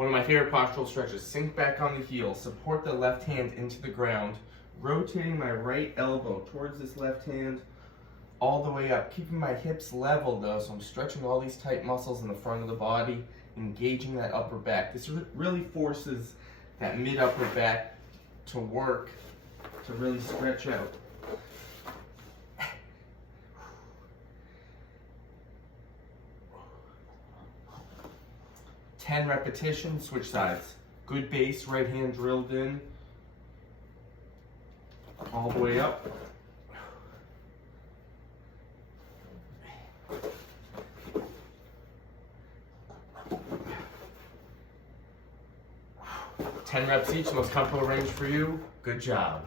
One of my favorite postural stretches. Sink back on the heel, support the left hand into the ground, rotating my right elbow towards this left hand all the way up, keeping my hips level though, so I'm stretching all these tight muscles in the front of the body, engaging that upper back. This really forces that mid-upper back to work, to really stretch out. Ten repetitions, switch sides. Good base, right hand drilled in, all the way up. Ten reps each, most comfortable range for you. Good job.